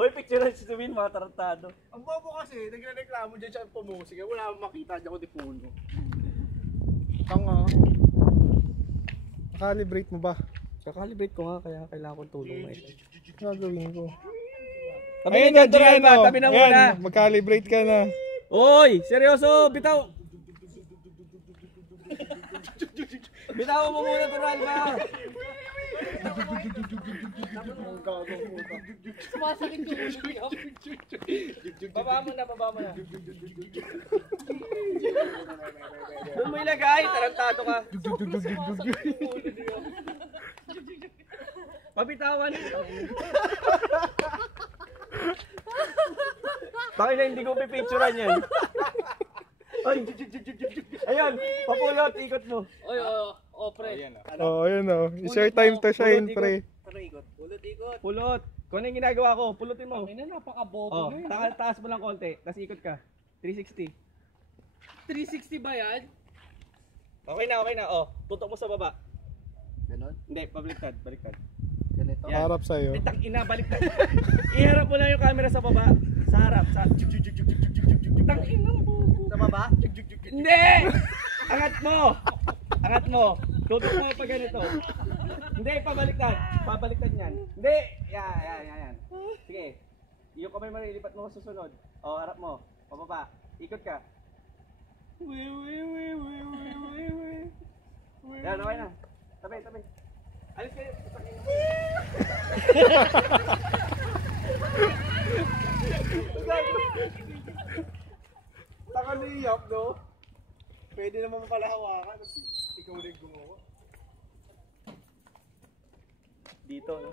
Uy, picture si Subin, mga tarantado. Ang bobo kasi, nagre-reklamo dyan siya pumusik. Wala akong makita dyan ko di puno. Tanga. Calibrate mo ba? Kakalibrate ko nga, kaya kailangan kong tulong na ito. Gagawin ko. Tabi na dyan, Turalba, tabi na muna. Mag-calibrate ka na. Uy, seryoso, bitaw. Bitaw mo muna, Turalba. Sumasakit yung ulo. Baba mo na, baba mo na. Doon mo ilagay, tarantado ka. Pabitawan. Bakit na hindi ko pipicturean yan? Ay, ayun, papulot, ikot mo. Oy, pre. Oo, ayun o. I-share time to shine, pre. Anong ikot? Pulot ikot. Pulot. Kung ano yung ginagawa ko, pulutin mo. Ay na, napaka-bobo Oh, na yun. taas mo lang konti, tapos ikot ka. 360. 360 ba yan? Okay na. Oh, tutok mo sa baba. Ganon? Hindi, pabaliktad, baliktad. Ganito? Yan. Harap sa'yo. Itang ina, baliktad. Iharap mo lang yung camera sa baba. Sa harap, sa... Tang ina mo. Sa baba? Hindi! Angat mo! Angat mo! Tutok mo pa ganito. Hindi, pabaliktad. Pabaliktad yan. Hindi! Yan. Sige. Yung kamay mo, ilipat mo sa susunod. O, harap mo. Pababa. Ikot ka. Yan, okay na. Tabi. Alis kayo. Taka niyap, no? Pwede naman pala hawakan. Ikaw rin gumawa. Dito, no?